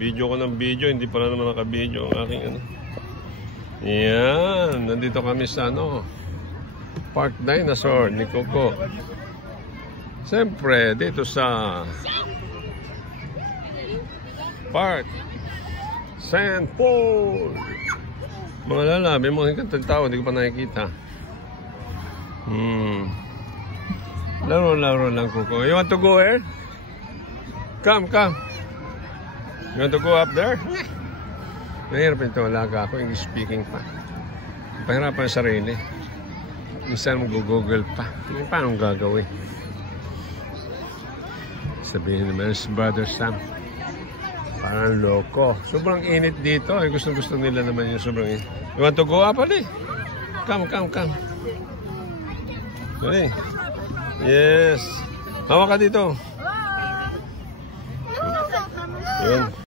Video ko ng video, hindi pala naman naka-video ang aking ano. Yan, nandito kami sa ano, Park Dinosaur ni Coco. Siyempre, dito sa Park St. Paul. Mga lalabi, mga ikantang tao, hindi ko pa nakikita. Laro-laro lang, Coco. You want to go here? Come. You want to go up there? Mahirap ito, alaga ako, English speaking pa. Pahirapan ang sarili. Minsan mag-google pa. Paano gagawin? Sabihin naman si Brother Sam, parang loko. Sobrang init dito. Ay, gusto nila naman yung sobrang init. You want to go up, Ali? Come. Ali. Yes. Hawa ka dito. Yun.